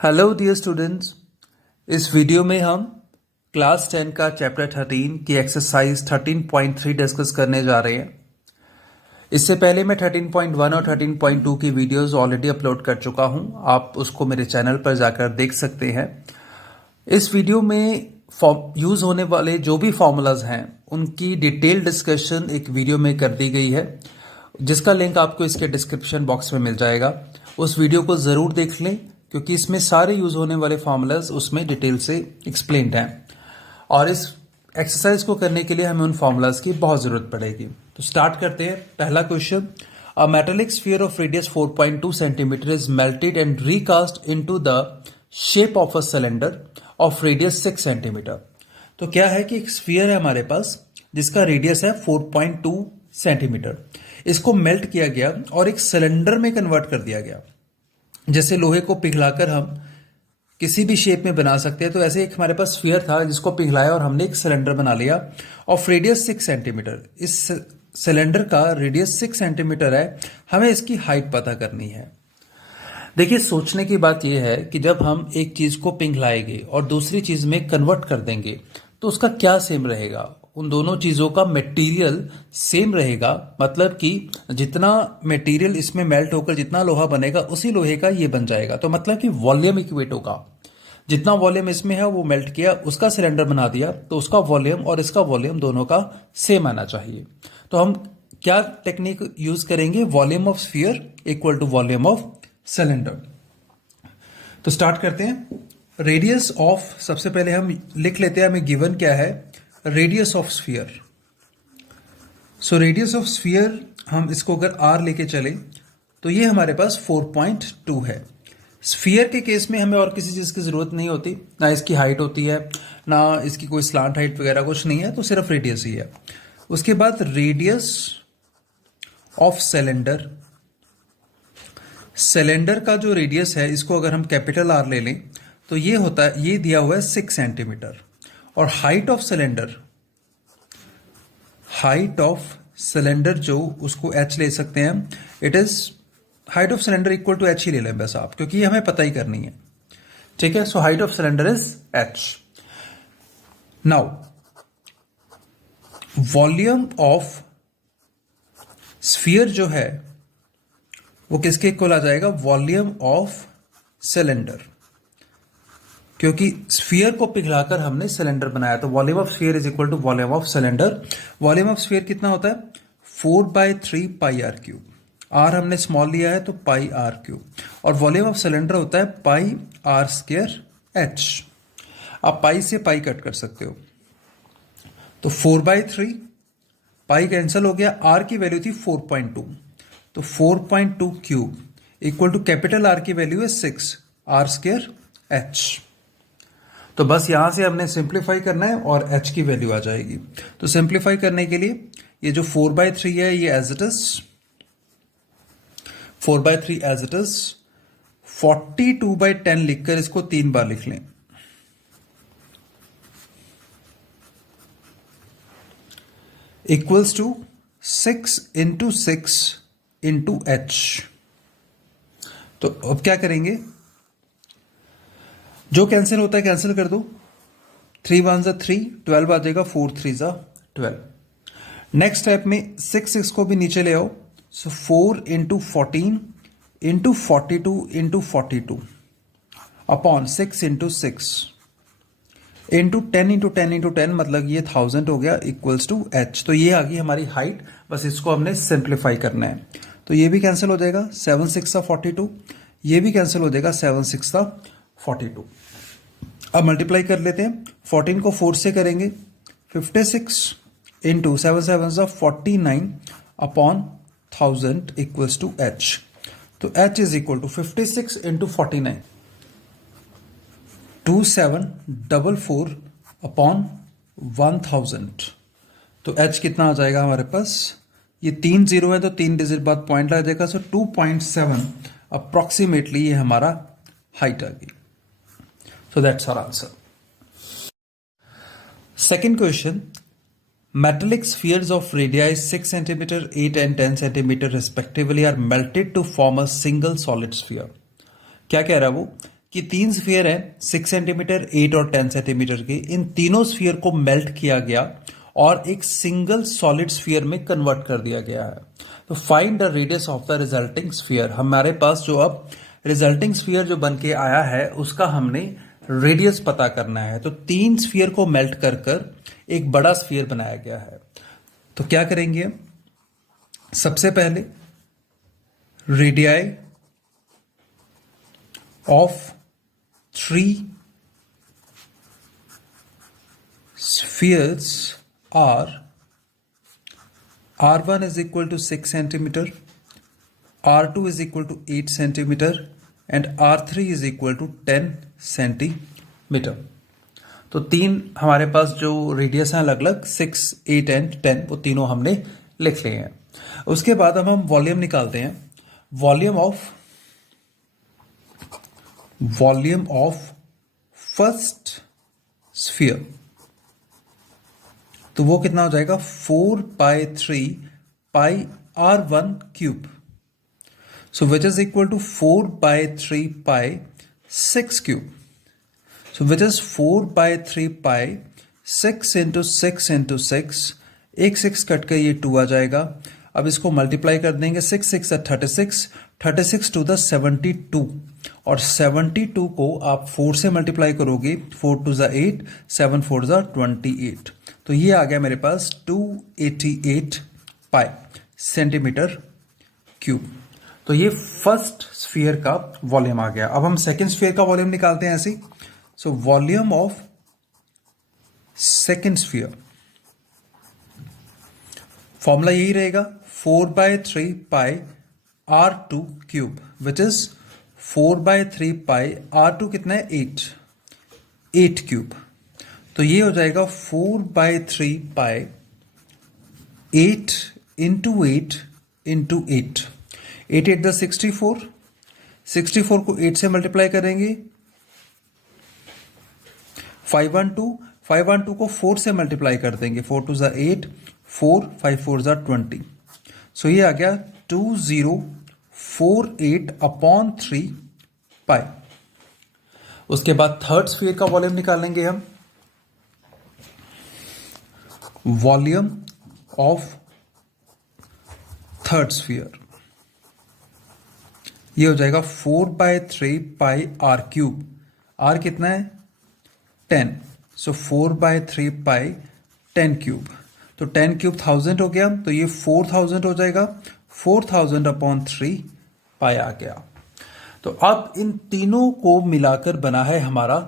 Hello dear students, इस video में हम क्लास 10 का चैप्टर 13 की एक्सरसाइज 13.3 डिस्कस करने जा रहे हैं। इससे पहले मैं 13.1 और 13.2 की वीडियोस ऑलरेडी अपलोड कर चुका हूं। आप उसको मेरे चैनल पर जाकर देख सकते हैं। इस वीडियो में यूज होने वाले जो भी फॉर्मूलाज हैं उनकी डिटेल डिस्कशन एक वीडियो में कर दी गई है, जिसका लिंक आपको इसके डिस्क्रिप्शन बॉक्स में मिल जाएगा। उस वीडियो को ज़रूर देख लें क्योंकि इसमें सारे यूज होने वाले फॉर्मूलाज उसमें डिटेल से एक्सप्लेन्ड हैं और इस एक्सरसाइज को करने के लिए हमें उन फॉर्मूलाज की बहुत ज़रूरत पड़ेगी। तो स्टार्ट करते हैं। पहला question, a metallic sphere of radius 4.2 centimetre is melted and recast into the shape of a cylinder of radius 6 centimetre. तो क्या है कि एक स्फीयर है हमारे पास जिसका रेडियस है 4.2 सेंटीमीटर। इसको मेल्ट किया गया और एक सिलेंडर में कन्वर्ट कर दिया गया। जैसे लोहे को पिघलाकर हम किसी भी शेप में बना सकते हैं, तो ऐसे एक हमारे पास स्फीयर था जिसको पिघलाया और हमने एक सिलेंडर बना लिया ऑफ रेडियस 6 सेंटीमीटर। इस सिलेंडर का रेडियस 6 सेंटीमीटर है, हमें इसकी हाइट पता करनी है। देखिए, सोचने की बात यह है कि जब हम एक चीज को पिघलाएंगे और दूसरी चीज में कन्वर्ट कर देंगे तो उसका क्या सेम रहेगा। उन दोनों चीजों का मटेरियल सेम रहेगा, मतलब कि जितना मटेरियल इसमें मेल्ट होकर जितना लोहा बनेगा उसी लोहे का ये बन जाएगा। तो मतलब कि वॉल्यूम इक्वेट होगा। जितना वॉल्यूम इसमें है वो मेल्ट किया, उसका सिलेंडर बना दिया, तो उसका वॉल्यूम और इसका वॉल्यूम दोनों का सेम आना चाहिए। तो हम क्या टेक्निक यूज करेंगे, volume of sphere equal to volume of cylinder. तो स्टार्ट करते हैं। रेडियस ऑफ, सबसे पहले हम लिख लेते हैं हमें गिवन क्या है, radius of sphere. So radius of sphere, हम इसको अगर आर लेके चले तो ये हमारे पास 4.2 है। स्फीयर के केस में हमें और किसी चीज की जरूरत नहीं होती, ना इसकी हाइट होती है ना इसकी कोई स्लांट हाइट वगैरह कुछ नहीं है, तो सिर्फ रेडियस ही है। उसके बाद रेडियस ऑफ सिलेंडर, सिलेंडर का जो रेडियस है इसको अगर हम कैपिटल आर ले लें तो ये होता है, ये दिया हुआ है 6 सेंटीमीटर। और height of cylinder, height of cylinder जो उसको एच ले सकते हैं, it is height of cylinder equal to H ही ले लें बस आप, क्योंकि ये हमें पता ही करनी है। ठीक है, so height of cylinder is h. Now volume of sphere जो है वो किसके इक्वल आ जाएगा, वॉल्यूम ऑफ सिलेंडर, क्योंकि स्फीयर को पिघलाकर हमने सिलेंडर बनाया। तो volume of sphere is equal to volume of cylinder. Volume of sphere कितना होता है, 4/3 पाई आर क्यूब। आर हमने स्मॉल लिया है तो पाई आर क्यूब, और वॉल्यूम ऑफ सिलेंडर होता है पाई आर स्क्वायर एच। आप पाई से पाई कट कर सकते हो, तो 4/3 पाई कैंसिल हो गया, आर की वैल्यू थी 4.2, तो 4.2 cube equal to capital r की वैल्यू है 6 आर स्क्वायर एच। तो बस यहां से हमने सिंप्लीफाई करना है और h की वैल्यू आ जाएगी। तो सिंप्लीफाई करने के लिए ये जो 4/3 है ये as it is 4/3 as it is, 42/10 लिखकर इसको 3 बार लिख लें। Equals to 6 × 6 × h। तो अब क्या करेंगे, जो कैंसिल होता है कैंसिल कर दो, 3 1 3, 12 आ जाएगा, 4 3 12। नेक्स्ट स्टेप में 6 को भी नीचे ले आओ, सो 4 × 14 × 42 × 42 अपॉन 6 × 6 इंटू 10 × 10 × 10, मतलब ये 1000 हो गया, इक्वल्स टू h। तो ये आ गई हमारी हाइट, बस इसको हमने सिंप्लीफाई करना है। तो ये भी कैंसिल हो जाएगा, 7 6 42, ये भी कैंसिल हो जाएगा, 7 6 42। अब मल्टीप्लाई कर लेते हैं, 14 को 4 से करेंगे, 56 × 7 7 49 अपॉन 1000 इक्वल्स टू h। तो h is equal to 56 × 49, 2744 upon 1000। तो h कितना आ जाएगा हमारे पास, ये 3 0 है तो 3 डिजिट बाद पॉइंट आ जाएगा, सो 2.7 अप्रोक्सीमेटली ये हमारा हाइट आ गई। So that's our answer. Second question, metallic spheres of radii 6 cm, 8 and 10 cm respectively are melted to form a single solid sphere. क्या कह रहा है वो कि 3 स्फीयर हैं 6 सेंटीमीटर, 8 और 10 सेंटीमीटर के। इन तीनों स्फीयर को मेल्ट किया गया और एक सिंगल सॉलिड स्फीयर में कन्वर्ट कर दिया गया है। तो find the radius of the resulting sphere. हमारे पास जो अब रिजल्टिंग स्फीयर जो बन के आया है उसका हमने रेडियस पता करना है। तो 3 स्फीयर को मेल्ट कर कर एक बड़ा स्फीयर बनाया गया है। तो क्या करेंगे, सबसे पहले radii of 3 spheres are R1 is equal to 6 centimeter, R2 is equal to 8 centimeter and R3 is equal to 10 centimeter। तो 3 हमारे पास जो रेडियस हैं अलग अलग 6, 8 एंड 10, वो तीनों हमने लिख लिए हैं। उसके बाद अब हम वॉल्यूम निकालते हैं। वॉल्यूम ऑफ फर्स्ट स्फीयर, तो वो कितना हो जाएगा 4/3 pi R1 cube. So which is equal to 4/3 pi 6 cube. So which is 4/3 pi 6 into 6 into 6, एक 6 कट के ये 2 आ जाएगा। अब इसको मल्टीप्लाई कर देंगे, 6 6 36, 36 टू द 72, और 72 को आप 4 से मल्टीप्लाई करोगे, 4 टू द 8, 7 4 द 28। तो ये आ गया मेरे पास 288 पाई सेंटीमीटर क्यूब। तो ये फर्स्ट स्फीयर का वॉल्यूम आ गया। अब हम सेकेंड स्फीयर का वॉल्यूम निकालते हैं ऐसे। सो volume of second sphere, formula यही रहेगा 4/3 पाई R2 cube, which is 4/3 pi R2 कितना है 8 क्यूब। तो ये हो जाएगा 4/3 पाई 8 इंटू 8 इंटू 8, 8 8 द 64, 64 को 8 से मल्टीप्लाई करेंगे, 512 को 4 से मल्टीप्लाई कर देंगे, 4 टू ज़ा 8, 4 5 4 ज़ा 20। सो ये आ गया 2048/3 पाई। उसके बाद थर्ड स्फीयर का वॉल्यूम निकालेंगे हम। वॉल्यूम ऑफ थर्ड स्फीयर, ये हो जाएगा 4/3 पाई R क्यूब। R कितना है 10, सो 4/3 पाई 10 क्यूब। तो 10 क्यूब 1000 हो गया, तो ये 4000 हो जाएगा, 4000/3 पाई आ गया। तो अब इन तीनों को मिलाकर बना है हमारा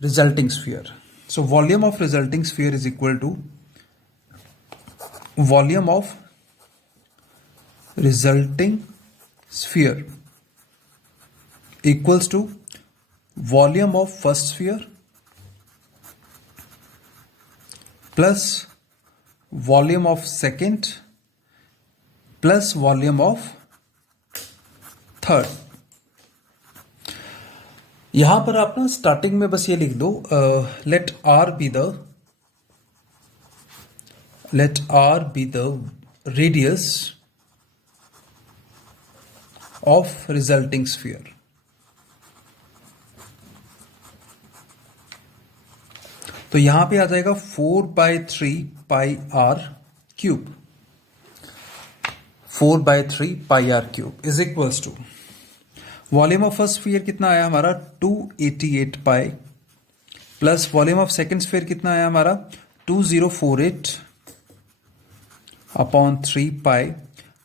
resulting sphere. So volume of resulting sphere is equal to volume of resulting sphere equals to volume of first sphere plus volume of second plus volume of third. यहां पर आप ना स्टार्टिंग में बस ये लिख दो, late R be the radius of resulting sphere। तो यहां पे आ जाएगा 4/3 pi R cube, 4/3 pi R cube is equals to volume of first sphere कितना आया हमारा 288 pi, plus volume of second sphere कितना आया हमारा 2048/3 pi,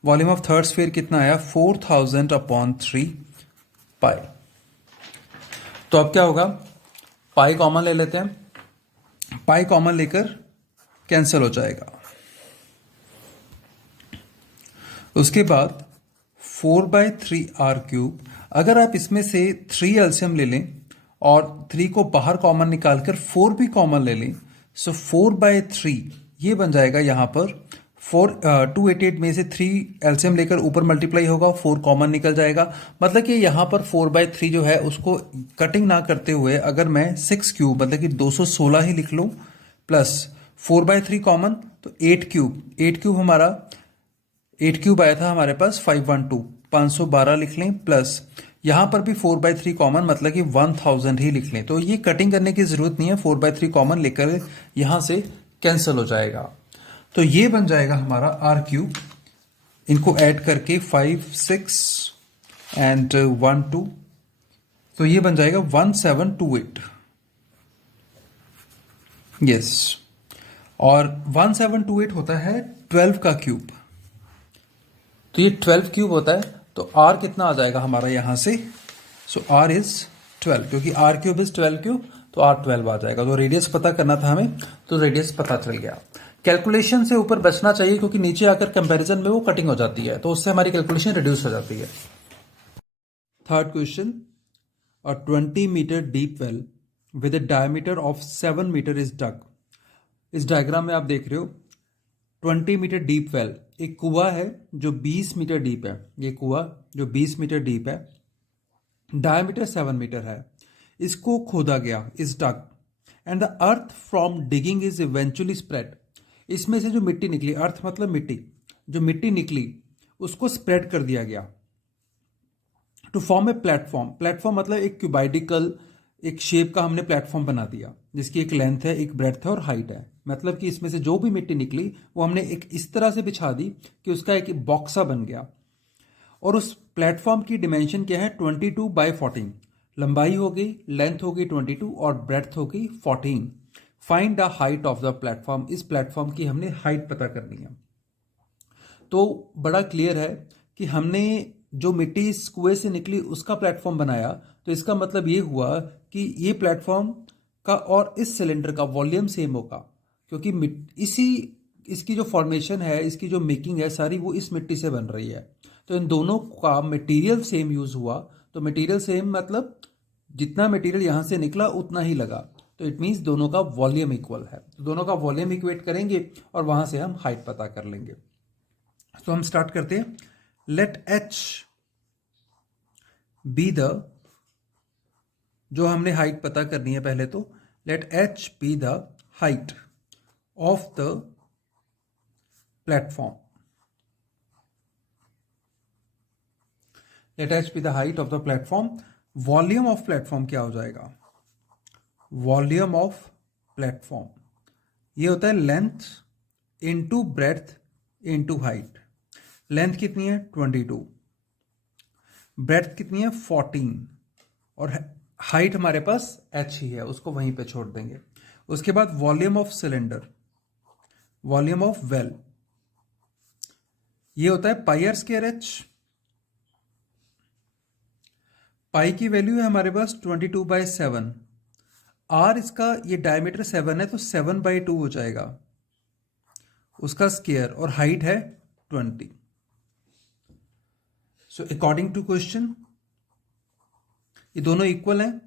volume of third sphere कितना आया 4000/3 पाई। तो अब क्या होगा, पाई कॉमन ले लेते हैं, पाई कॉमन लेकर कैंसिल हो जाएगा। उसके बाद 4/3 R क्यूब, अगर आप इसमें से 3 एलसीएम ले लें और 3 को बाहर कॉमन निकालकर 4 भी कॉमन ले लें, सो 4/3 ये बन जाएगा यहाँ पर 288 में से 3 एलसीएम लेकर ऊपर मल्टीप्लाई होगा, 4 कॉमन निकल जाएगा। मतलब कि यहाँ पर 4/3 जो है उसको कटिंग ना करते हुए अगर मैं 6 क्यूब मतलब कि 216 ही लिख लूँ, प्लस 4/3 कॉमन तो 8 क्यूब हमारा 8 क्यूब आया था हमारे पास 512 लिख लें, प्लस यहाँ पर भी 4/3 कॉमन, मतलब कि 1000 ही लिख लें, तो ये कटिंग करने की ज़रूरत नहीं है, 4/3 कॉमन लेकर यहाँ से कैंसिल हो जाएगा। तो ये बन जाएगा हमारा r³, इनको ऐड करके 5 6 एंड 1 2, तो ये बन जाएगा 1728। यस, और 1728 होता है 12 का क्यूब, तो ये 12 क्यूब होता है, तो r कितना आ जाएगा हमारा यहाँ से, सो r इज 12, क्योंकि r³ इज 12 क्यूब, तो r 12 आ जाएगा। तो रेडियस पता करना था हमें, तो रेडियस पता चल गया। कैलकुलेशन से ऊपर बचना चाहिए, क्योंकि नीचे आकर कंपैरिजन में वो कटिंग हो जाती है, तो उससे हमारी कैलकुलेशन रिड्यूस हो जाती है। Third question, a 20 metre deep well with a diameter of 7 metre is dug. इस डायग्राम में आप देख रहे हो 20 मीटर डीप वेल, एक कुआं है जो 20 मीटर डीप है, ये कुआं जो 20 मीटर डीप है, डायमीटर 7 मीटर है, इसको खोदा गया, is dug, and the earth from digging is eventually spread. इसमें से जो मिट्टी निकली, अर्थ मतलब मिट्टी, जो मिट्टी निकली उसको स्प्रेड कर दिया गया to form a platform. Platform मतलब एक क्यूबाइडिकल, एक शेप का हमने प्लेटफॉर्म बना दिया, जिसकी एक लेंथ है, एक ब्रेड्थ है और हाइट है। मतलब कि इसमें से जो भी मिट्टी निकली वो हमने एक इस तरह से बिछा दी कि उसका एक बॉक्सा बन गया। और उस प्लेटफॉर्म की डिमेंशन क्या है, 22/14, लंबाई हो गई, लेंथ हो गई 22 और ब्रेड्थ हो गई 14। Find the height of the platform. इस प्लेटफॉर्म की हमने हाइट पता करनी है। तो बड़ा क्लियर है कि हमने जो मिट्टी इस कुएं से निकली उसका प्लेटफॉर्म बनाया, तो इसका मतलब ये हुआ कि ये प्लेटफॉर्म का और इस सिलेंडर का वॉल्यूम सेम होगा, क्योंकि इसी इसकी जो फॉर्मेशन है, इसकी जो मेकिंग है सारी, वो इस मिट्टी से बन रही है। तो इन दोनों का मटेरियल सेम यूज हुआ, तो मटेरियल सेम मतलब जितना मटेरियल यहाँ से निकला उतना ही लगा, तो इट मीन्स दोनों का वॉल्यूम इक्वल है। तो दोनों का वॉल्यूम इक्वेट करेंगे और वहां से हम हाइट पता कर लेंगे। तो हम स्टार्ट करते हैं। लेट h बी द, जो हमने हाइट पता करनी है पहले, तो let h be the height of the platform. Let h be the height of the platform. Volume of platform क्या हो जाएगा, वॉल्यूम ऑफ प्लेटफॉर्म ये होता है length into breadth into height. Length कितनी है 22, ब्रेड्थ कितनी है 14, और हाइट हमारे पास h ही है, उसको वहीं पे छोड़ देंगे। उसके बाद volume of cylinder, volume of well, ये होता है πr²h। पाई की वैल्यू है हमारे पास 22/7, r इसका ये डायमीटर 7 है, तो 7/2 हो जाएगा उसका स्क्वायर, और हाइट है 20। सो अकॉर्डिंग टू क्वेश्चन ये दोनों इक्वल हैं।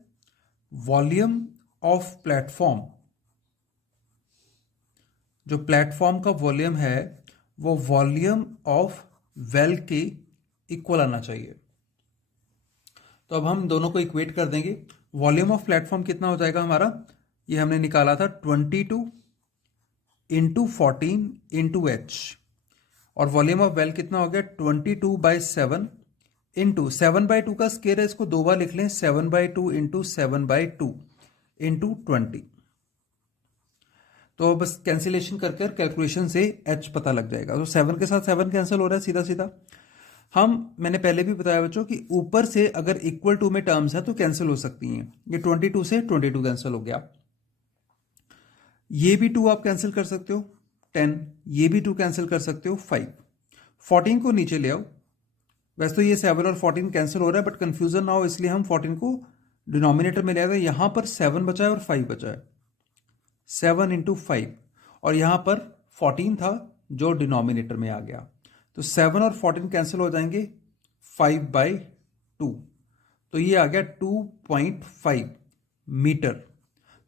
वॉल्यूम ऑफ प्लेटफॉर्म, जो प्लेटफॉर्म का वॉल्यूम है वो वॉल्यूम ऑफ वेल के इक्वल आना चाहिए। तो अब हम दोनों को इक्वेट कर देंगे। वॉल्यूम ऑफ प्लेटफॉर्म कितना हो जाएगा हमारा, ये हमने निकाला था 22 इंटू 14 इंटू एच, और वॉल्यूम ऑफ वेल कितना हो गया 22/7 इंटू 7/2 का स्क्वायर है, इसको दो बार लिख लें, 7/2 इंटू 7/2 इंटू 20। तो बस कैंसिलेशन कर कर कैलकुलेशन से एच पता लग जाएगा। तो 7 के साथ 7 कैंसिल हो रहा है सीधा सीधा। मैंने पहले भी बताया बच्चों कि ऊपर से अगर इक्वल टू में टर्म्स है तो कैंसिल हो सकती हैं। ये 22 से 22 कैंसिल हो गया, ये भी 2 आप कैंसिल कर सकते हो 10, ये भी 2 कैंसिल कर सकते हो 5, 14 को नीचे ले आओ। वैसे तो ये 7 और 14 कैंसिल हो रहा है, बट कंफ्यूजन ना हो इसलिए हम 14 को डिनोमिनेटर में ले आए। यहां पर 7 बचा है और 5 बचा है, 7 इंटू 5, और यहां पर 14 था जो डिनोमिनेटर में आ गया, तो 7 और 14 कैंसिल हो जाएंगे 5/2, तो ये आ गया 2.5 मीटर।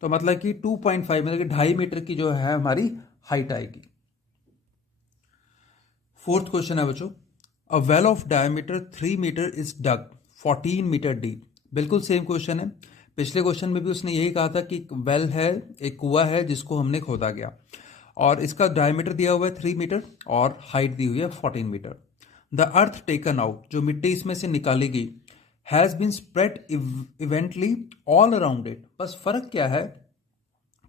तो मतलब कि 2.5 मतलब कि 2.5 मीटर की जो है हमारी हाइट आएगी। फोर्थ क्वेश्चन है बच्चों, a well of diameter 3 metre is dug 14 metre deep. बिल्कुल सेम क्वेश्चन है, पिछले क्वेश्चन में भी उसने यही कहा था कि एक वेल है, एक कुआं है जिसको हमने खोदा गया, और इसका डायमीटर दिया हुआ है 3 मीटर और हाइट दी हुई है 14 metre. The earth taken out, जो मिट्टी इसमें से निकाली गई, has been spread evenly all around it. बस फर्क क्या है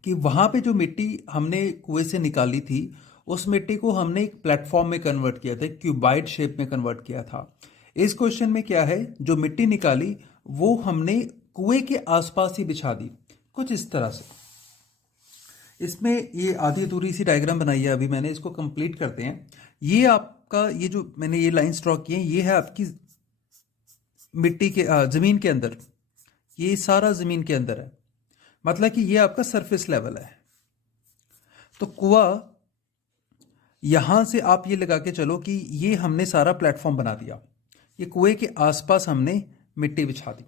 कि वहां पे जो मिट्टी हमने कुएं से निकाली थी उस मिट्टी को हमने एक प्लेटफॉर्म में कन्वर्ट किया था, क्यूबाइड शेप में कन्वर्ट किया था। इस क्वेश्चन में क्या है, जो मिट्टी निकाली वो हमने कुएं के आसपास ही बिछा दी, कुछ इस तरह से। इसमें ये आधी अधूरी सी डायग्राम बनाई है अभी मैंने, इसको कंप्लीट करते हैं। ये आपका, ये जो मैंने ये लाइन ड्रॉ की है, ये है आपकी मिट्टी के जमीन के अंदर, ये सारा जमीन के अंदर है, मतलब कि ये आपका सरफेस लेवल है। तो कुआं, यहां से आप ये लगा के चलो कि ये हमने सारा प्लेटफॉर्म बना दिया, ये कुएं के आसपास हमने मिट्टी बिछा दी,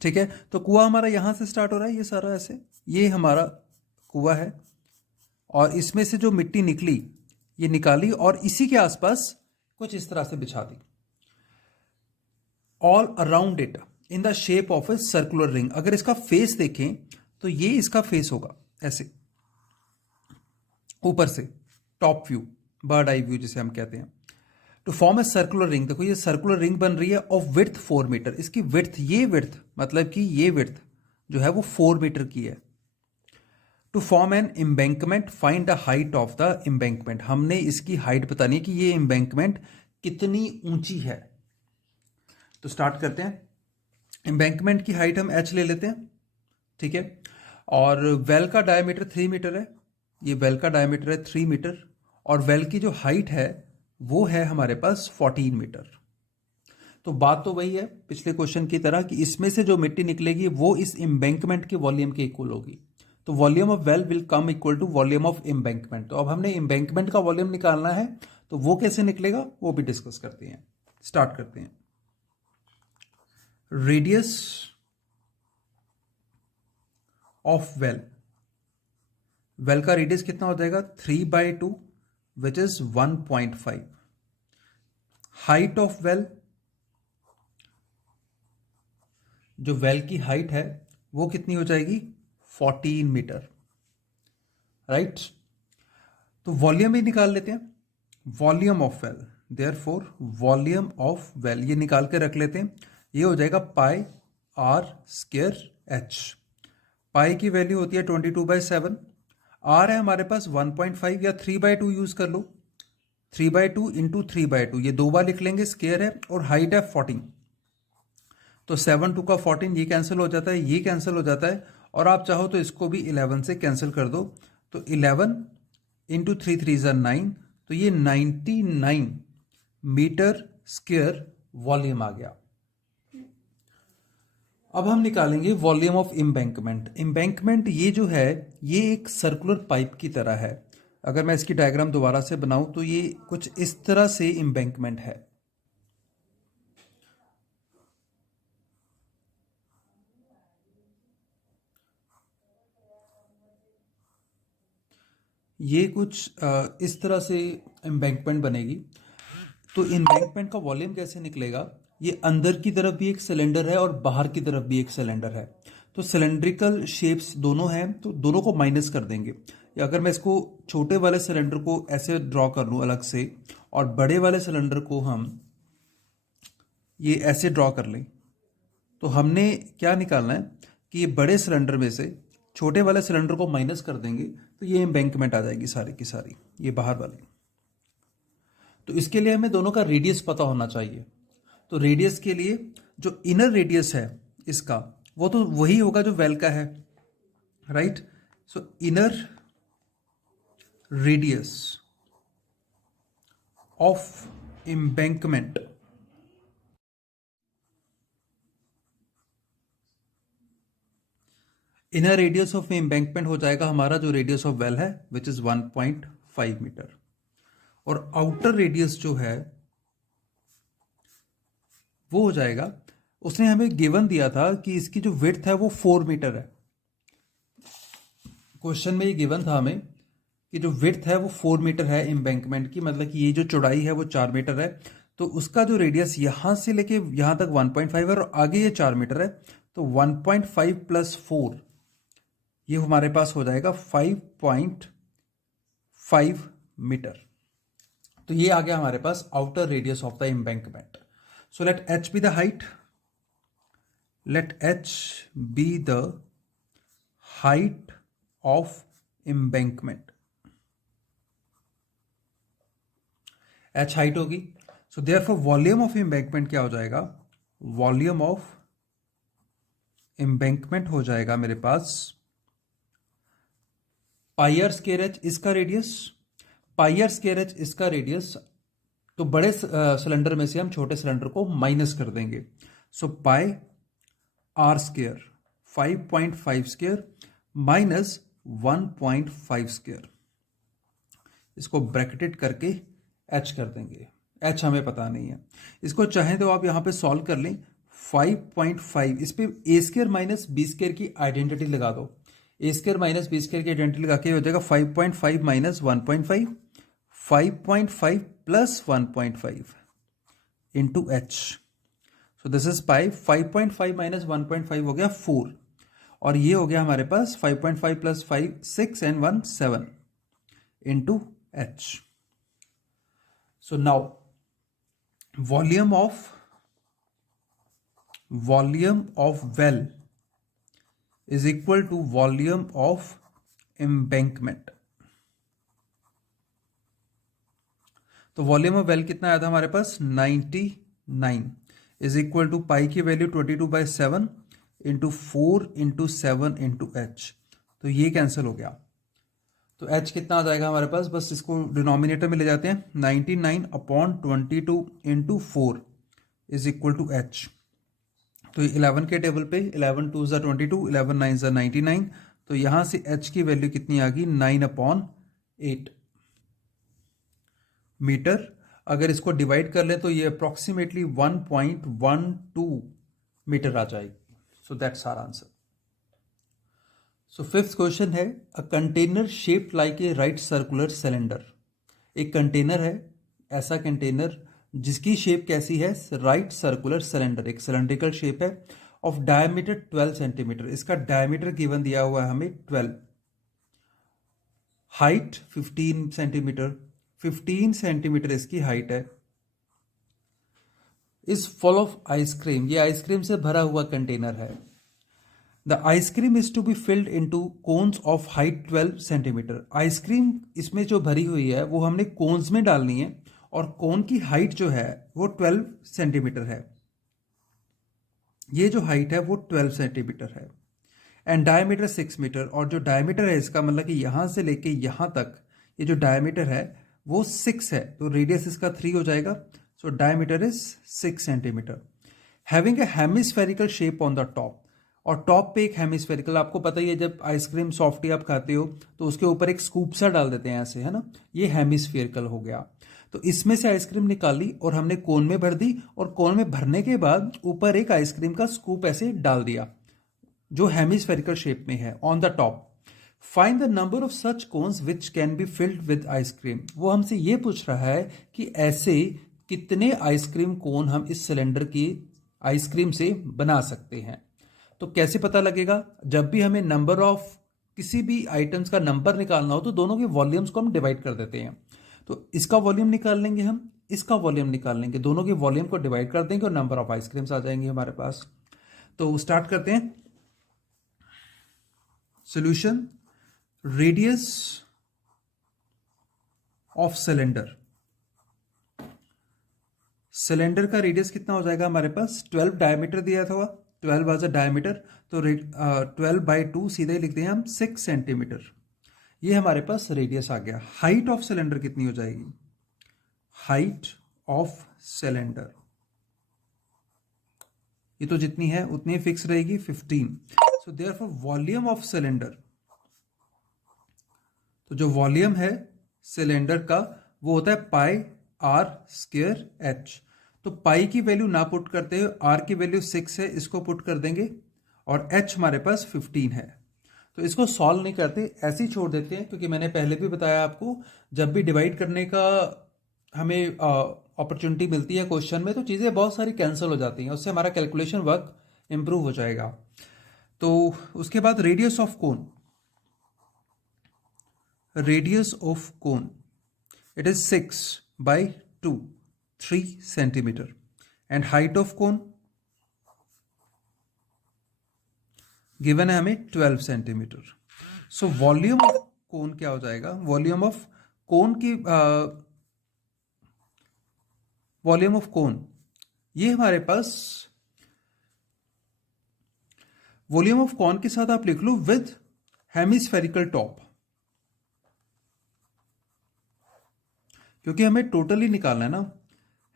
ठीक है। तो कुआं हमारा यहां से स्टार्ट हो रहा है, ये सारा ऐसे, ये हमारा कुआं है, और इसमें से जो मिट्टी निकली ये निकाली और इसी के आसपास कुछ इस तरह से बिछा दी, all around it in the shape of a circular ring. अगर इसका फेस देखें तो ये इसका फेस होगा ऐसे, ऊपर से top view, bird eye view जिसे हम कहते हैं। To form a circular ring, देखो ये सर्कुलर रिंग बन रही है ऑफ विड्थ 4 मीटर। इसकी विड्थ, ये विड्थ मतलब कि ये विड्थ जो है वो 4 मीटर की है। To form an embankment, find the height of the embankment. हमने इसकी हाइट बतानी है कि ये एम्बैंकमेंट कितनी ऊंची है। तो स्टार्ट करते हैं। एम्बैंकमेंट की हाइट हम h ले लेते हैं, ठीक है। और वेल का डायमीटर 3 मीटर है, ये वेल का डायमीटर है 3 मीटर, और वेल की जो हाइट है वो है हमारे पास 14 मीटर। तो बात तो वही है पिछले क्वेश्चन की तरह कि इसमें से जो मिट्टी निकलेगी वो इस एम्बैंकमेंट के वॉल्यूम के इक्वल होगी। तो volume of well will come equal to volume of embankment. तो अब हमने एम्बैंकमेंट का वॉल्यूम निकालना है, तो वो कैसे निकलेगा वो भी डिस्कस करते हैं। स्टार्ट करते हैं। रेडियस ऑफ वेल, वेल का रेडियस कितना हो जाएगा 3/2 which is 1.5। Height of well, जो वेल की हाइट है वो कितनी हो जाएगी 14 मीटर, राइट। तो वॉल्यूम भी निकाल लेते हैं, volume of well, therefore volume of well ये निकाल के रख लेते हैं। ये हो जाएगा पाई आर स्क्वायर एच। पाई की वैल्यू होती है 22/7, आर है हमारे पास 1.5 या 3/2 यूज कर लो, 3/2 इंटू 3/2, ये 2 बार लिख लेंगे, स्क्वायर है, और हाइट है 14। तो 7 2 का 14, ये कैंसिल हो जाता है, ये कैंसिल हो जाता है, और आप चाहो तो इसको भी 11 से कैंसिल कर दो। तो 11 इंटू 3 3 ज़ा 9, तो ये 99 मीटर स्क्वायर वॉल्यूम आ गया। अब हम निकालेंगे वॉल्यूम ऑफ एम्बैंकमेंट। एम्बैंकमेंट ये जो है ये एक सर्कुलर पाइप की तरह है। अगर मैं इसकी डायग्राम दोबारा से बनाऊं तो ये कुछ इस तरह से एम्बैंकमेंट है। ये कुछ इस तरह से एम्बैंकमेंट बनेगी। तो एम्बैंकमेंट का वॉल्यूम कैसे निकलेगा, ये अंदर की तरफ भी एक सिलेंडर है और बाहर की तरफ भी एक सिलेंडर है। तो सिलेंड्रिकल शेप्स दोनों हैं, तो दोनों को माइनस कर देंगे। या अगर मैं इसको छोटे वाले सिलेंडर को ऐसे ड्रॉ कर लूँ अलग से, और बड़े वाले सिलेंडर को हम ये ऐसे ड्रॉ कर लें, तो हमने क्या निकालना है कि ये बड़े सिलेंडर में से छोटे वाले सिलेंडर को माइनस कर देंगे, तो ये एम्बैंकमेंट आ जाएगी सारी की सारी, ये बाहर वाली। तो इसके लिए हमें दोनों का रेडियस पता होना चाहिए। तो रेडियस के लिए जो इनर रेडियस है इसका, वो तो वही होगा जो वेल का है, right. So inner radius of embankment, inner radius of embankment हो जाएगा हमारा जो रेडियस ऑफ वेल है विच इज 1.5 मीटर, और आउटर रेडियस जो है वो हो जाएगा, उसने हमें गिवन दिया था कि इसकी जो विड्थ है वो 4 मीटर है। क्वेश्चन में ये गिवन था हमें कि जो विड्थ है वो 4 मीटर है एम्बैंकमेंट की, मतलब कि ये जो चौड़ाई है वो 4 मीटर है। तो उसका जो रेडियस यहां से लेके यहां तक 1.5 है और आगे ये 4 मीटर है, तो 1.5 प्लस 4 ये हमारे पास हो जाएगा 5.5 मीटर। तो ये आ गया हमारे पास outer radius of the embankment. So let H be the height, let h be the height of embankment. h height होगी, so therefore volume of embankment क्या हो जाएगा, वॉल्यूम ऑफ एम्बैंकमेंट हो जाएगा मेरे पास पाई आर स्क्वायर एच इसका radius, pi R square H इसका रेडियस, तो बड़े सिलेंडर में से हम छोटे सिलेंडर को माइनस कर देंगे, so pi R square 5.5 square minus 1.5 square, इसको ब्रैकेटेड करके एच कर देंगे, एच हमें पता नहीं है, इसको चाहें तो आप यहां पे सॉल्व कर लें, 5.5 इस पे ए स्क्वायर माइनस बी स्क्वायर की आइडेंटिटी लगा दो, ए स्क्वायर माइनस बी स्क्वायर की आइडेंटिटी लगा के हो जाएगा 5.5 minus 1.5, 5.5 plus 1.5 into H, so this is pi, 5.5 minus 1.5 हो गया 4, और ये हो गया हमारे पास 5.5 plus 5 6 and 1 7 into H. So now volume of well is equal to volume of embankment. तो वॉल्यूम ऑफ वेल कितना आया था हमारे पास 99 इज इक्वल टू पाई की value 22/7 into 4 into 7 into H, तो ये कैंसिल हो गया, तो h कितना आ जाएगा हमारे पास, बस इसको डिनोमिनेटर में ले जाते हैं, 99/22 into 4 is equal to h, तो 11 के टेबल पे 11 2 ज़ा 22, 11 9 ज़ा 99, तो यहां से h की वैल्यू कितनी आ गई 9/8 मीटर. अगर इसको डिवाइड कर ले तो ये अप्रोक्सीमेटली 1.12 मीटर आ जाएगी. So that's our answer. So fifth question है, a container shaped like a right circular cylinder. एक कंटेनर है, ऐसा कंटेनर जिसकी शेप कैसी है, राइट सर्कुलर सिलेंडर, एक सिलेंड्रिकल शेप है, ऑफ डायमीटर 12 सेंटीमीटर, इसका डायमीटर गिवन दिया हुआ है हमें 12, हाइट 15 सेंटीमीटर, 15 सेंटीमीटर इसकी हाइट है, इज फुल ऑफ आइसक्रीम, ये आइसक्रीम से भरा हुआ कंटेनर है. The ice cream is to be filled into cones of height 12 centimetre. Ice cream इसमें जो भरी हुई है वो हमने कोन्स में डालनी है, और कोन की हाइट जो है वो 12 सेंटीमीटर है, ये जो हाइट है वो 12 सेंटीमीटर है, एंड डायमीटर 6 मीटर, और जो डायमीटर है इसका मतलब कि यहां से लेके यहां तक ये जो डायमीटर है वो 6 है, तो रेडियस इसका 3 हो जाएगा, so diameter is 6 centimetre. Having a hemispherical shape on the top, और टॉप पे एक हेमिस्फेरिकल, आपको पता ही है जब आइसक्रीम सॉफ्टी आप खाते हो तो उसके ऊपर एक स्कूप सा डाल देते हैं ऐसे, है ना, ये हेमिस्फेरिकल हो गया. तो इसमें से आइसक्रीम निकाली और हमने कोन में भर दी, और कोन में भरने के बाद ऊपर एक आइसक्रीम का स्कूप ऐसे डाल दिया जो हेमिस्फेरिकल शेप में है on the top. Find the number of such cones which can be filled with ice cream. वो हमसे ये पूछ रहा है कि ऐसे कितने आइसक्रीम कोन हम इस सिलेंडर की आइसक्रीम से बना सकते हैं. तो कैसे पता लगेगा, जब भी हमें नंबर ऑफ किसी भी आइटम्स का नंबर निकालना हो तो दोनों के वॉल्यूम्स को हम डिवाइड कर देते हैं. तो इसका वॉल्यूम निकाल लेंगे हम, इसका वॉल्यूम निकाल लेंगे, दोनों के वॉल्यूम को डिवाइड कर देंगे और नंबर ऑफ आइसक्रीम्स आ जाएंगे हमारे पास. तो स्टार्ट करते हैं. Solution, radius of cylinder, cylinder का रेडियस कितना हो जाएगा हमारे पास, 12 डायमीटर दिया था, 12 वाज अ डायमीटर, तो 12/2 सीधे ही लिखते हैं हम 6 सेंटीमीटर, ये हमारे पास रेडियस आ गया. हाइट ऑफ सिलेंडर कितनी हो जाएगी, हाइट ऑफ सिलेंडर ये तो जितनी है उतनी फिक्स रहेगी 15. सो देयरफॉर वॉल्यूम ऑफ सिलेंडर, तो जो वॉल्यूम है सिलेंडर का वो होता है पाई आर स्क्वायर एच. तो पाई की वैल्यू ना पुट करते हुए आर की वैल्यू 6 है, इसको पुट कर देंगे, और एच हमारे पास 15 है. तो इसको सॉल्व नहीं करते, ऐसे ही छोड़ देते हैं, क्योंकि मैंने पहले भी बताया आपको, जब भी डिवाइड करने का हमें अपॉर्चुनिटी मिलती है क्वेश्चन में तो चीज़ें बहुत सारी कैंसिल हो जाती हैं, उससे हमारा कैलकुलेशन वर्क इंप्रूव हो जाएगा. तो उसके बाद radius of cone, radius of cone it is 6/2, 3 centimetre, and height of cone given है हमें 12 सेंटीमीटर। सो वॉल्यूम ऑफ कोन क्या हो जाएगा, वॉल्यूम ऑफ कोन की वॉल्यूम ऑफ कोन, ये हमारे पास वॉल्यूम ऑफ कोन के साथ आप लिख लो विद हेमिस्फेरिकल टॉप, क्योंकि हमें टोटली निकालना है ना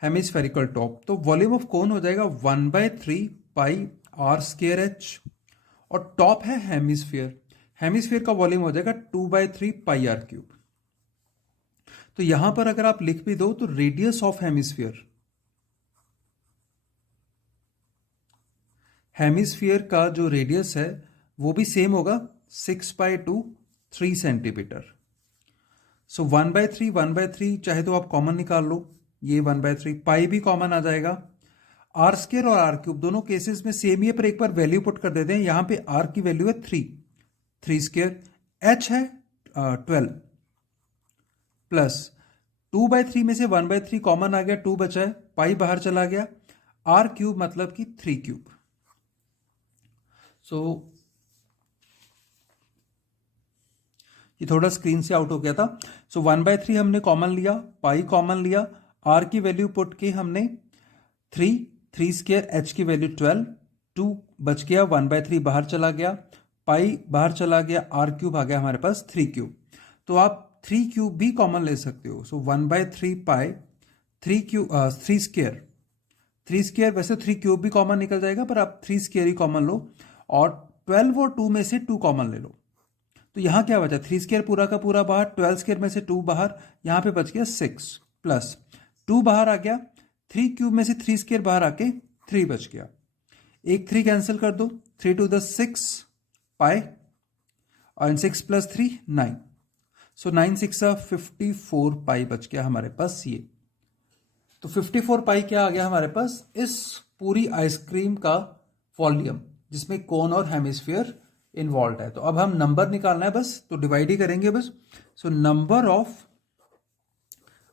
हेमिस्फेरिकल टॉप। तो वॉल्यूम ऑफ कोन हो जाएगा 1/3 पाई आर स्क्वायर एच, और टॉप है हेमिस्फीयर, हेमिस्फीयर का वॉल्यूम हो जाएगा 2/3 पाई आर क्यूब। तो यहां पर अगर आप लिख भी दो तो रेडियस ऑफ हेमिस्फीयर, हेमिस्फीयर का जो रेडियस है वो भी सेम होगा 6/2 3 सेंटीमीटर। सो 1/3 चाहे तो आप कॉमन निकाल लो, ये 1/3 पाई भी कॉमन आ जाएगा। आर स्क्वायर और आर क्यूब दोनों केसेस में सेम ही है, पर एक बार वैल्यू पुट कर देते हैं। यहां पे आर की वैल्यू है 3 स्क्वायर, एच है 12 प्लस 2/3 में से 1/3 कॉमन आ गया, 2 बचा है, पाई बाहर चला गया, आर क्यूब मतलब कि 3 क्यूब। सो ये थोड़ा स्क्रीन से आउट हो गया था। सो 1/3 हमने कॉमन लिया, पाई कॉमन लिया, आर की वैल्यू पुट की हमने 3 स्क्वायर, एच की वैल्यू 12, 2 बच गया, 1/3 बाहर चला गया, पाई बाहर चला गया, आर क्यूब आ गया हमारे पास 3 क्यूब। तो आप 3 क्यूब भी कॉमन ले सकते हो। सो 1/3 पाई 3 स्क्वायर, 3 स्क्वायर वैसे 3 क्यूब भी कॉमन निकल जाएगा, पर आप 3 स्क्वायर ही कॉमन लो, और 12 और 2 में से 2 कॉमन ले लो। तो यहां क्या बचा, 3 स्क्वायर पूरा का पूरा बाहर, 12 स्क्वायर में से 2 बाहर, यहां पे बच गया 6 प्लस 2 बाहर आ गया, 3 क्यूब में से 3 स्क्वायर बाहर आके 3 बच गया, एक 3 कैंसिल कर दो, 3 to the 6 पाई, और 6 + 3 9। सो 9 6 54 पाई बच गया हमारे पास ये। तो 54 पाई क्या आ गया हमारे पास, इस पूरी आइसक्रीम का वॉल्यूम जिसमें कोन और हेमिस्फीयर इन्वॉल्व है। तो अब हम नंबर निकालना है बस, तो डिवाइड ही करेंगे बस। So number of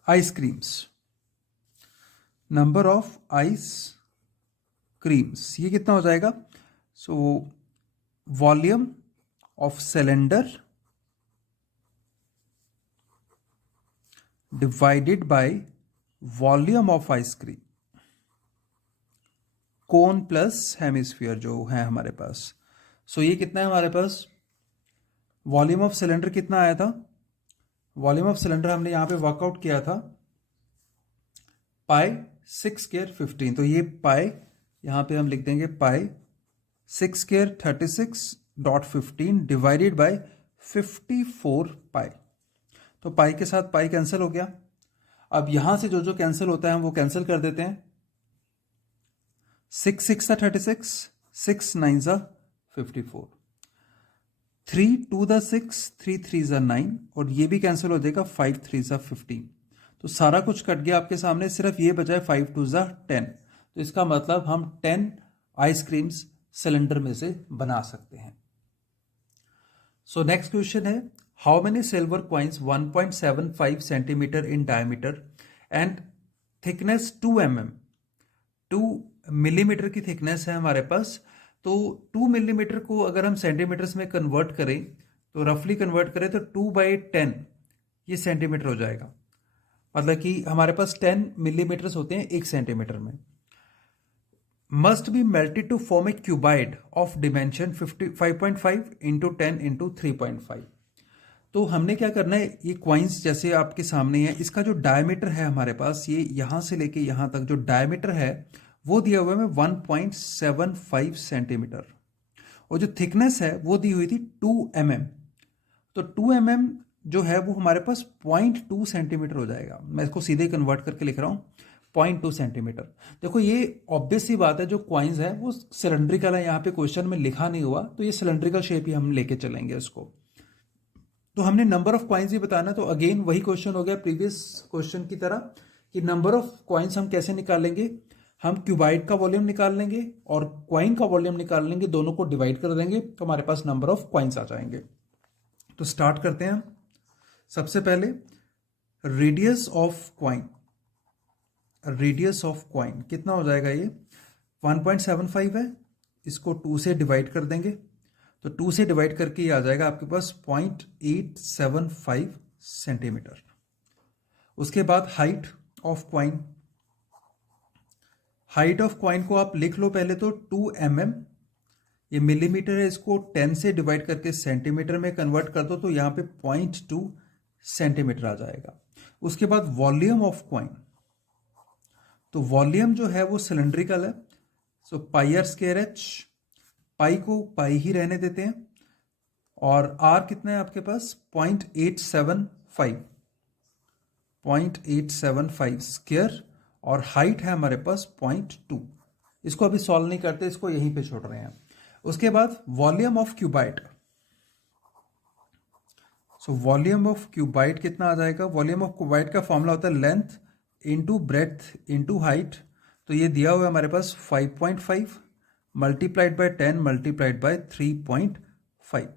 ice creams, number of ice creams, ये कितना हो जाएगा। सो volume of cylinder divided by volume of ice cream, cone plus hemisphere जो है हमारे पास। सो ये कितना है हमारे पास, वॉल्यूम ऑफ सिलेंडर कितना आया था, वॉल्यूम ऑफ सिलेंडर हमने यहां पे वर्कआउट किया था पाई 6 स्क्वायर 15। तो ये पाई यहां पे हम लिख देंगे पाई 6 स्क्वायर 36.15 डिवाइडेड बाय 54 पाई। तो पाई के साथ पाई कैंसिल हो गया। अब यहां से जो जो कैंसिल होता है हम वो कैंसिल कर देते हैं। 6 6 36, 6 9 54, 3 2 6, 3 3 9, और ये भी कैंसिल हो जाएगा, 5 3 15। तो सारा कुछ कट गया आपके सामने, सिर्फ ये बचा है 5 2 10। तो इसका मतलब हम 10 आइसक्रीम्स सिलेंडर में से बना सकते हैं। सो नेक्स्ट क्वेश्चन है, how many silver coins 1.75 centimetre in diameter and thickness 2 mm, 2 millimetre की थिकनेस है हमारे पास। तो 2 मिलीमीटर को अगर हम सेंटीमीटर्स में कन्वर्ट करें, तो रफली कन्वर्ट करें तो 2/10 ये सेंटीमीटर हो जाएगा। मतलब कि हमारे पास 10 मिलीमीटर्स होते हैं 1 सेंटीमीटर में। Must be melted to form a cuboid of dimension 5.5 into 10 into 3.5। तो हमने क्या करना है, ये क्वाइंस जैसे आपके सामने है, इसका जो डायमीटर है हमारे पास, ये यहां से लेके यहां तक जो डायमीटर है वो दिया हुआ है 1.75 सेंटीमीटर, और जो थिकनेस है वो दी हुई थी 2 mm। तो 2 mm जो है वो हमारे पास 0.2 सेंटीमीटर हो जाएगा। मैं इसको सीधे कन्वर्ट करके लिख रहा हूं 0.2 सेंटीमीटर। देखो ये ऑब्वियस सी बात है, जो क्वाइंस है वो सिलेंड्रिकल है, यहाँ पे क्वेश्चन में लिखा नहीं हुआ, तो ये सिलेंड्रिकल शेप ही हम लेके चलेंगे इसको। तो हमने नंबर ऑफ क्वाइंस ही बताना, तो अगेन वही क्वेश्चन हो गया प्रीवियस क्वेश्चन की तरह कि नंबर ऑफ क्वाइंस हम कैसे निकालेंगे, हम क्यूबाइड का वॉल्यूम निकाल लेंगे और क्वाइन का वॉल्यूम निकाल लेंगे, दोनों को डिवाइड कर देंगे तो हमारे पास नंबर ऑफ क्वाइंस आ जाएंगे। तो स्टार्ट करते हैं। सबसे पहले radius of coin, radius of coin कितना हो जाएगा, ये 1.75 है, इसको 2 से डिवाइड कर देंगे। तो 2 से डिवाइड करके ये आ जाएगा आपके पास 0.875 सेंटीमीटर। उसके बाद height of coin, height of coin को आप लिख लो पहले तो 2 mm, ये मिलीमीटर है, इसको 10 से डिवाइड करके सेंटीमीटर में कन्वर्ट कर दो तो यहां पे 0.2 सेंटीमीटर आ जाएगा। उसके बाद वॉल्यूम ऑफ कॉइन, तो वॉल्यूम जो है वो सिलेंड्रिकल है, सो पाई आर स्क्वायर एच, पाई को पाई ही रहने देते हैं, और आर कितना है आपके पास 0.875 स्क्वायर, और हाइट है हमारे पास 0.2। इसको अभी सॉल्व नहीं करते, इसको यहीं पे छोड़ रहे हैं। उसके बाद volume of qubit, so volume of cuboid कितना आ जाएगा, वॉल्यूम ऑफ क्यूबाइट का फॉर्मूला होता है length into breadth into height, तो ये दिया हुआ है हमारे पास 5.5 multiplied by 10 multiplied by 3.5।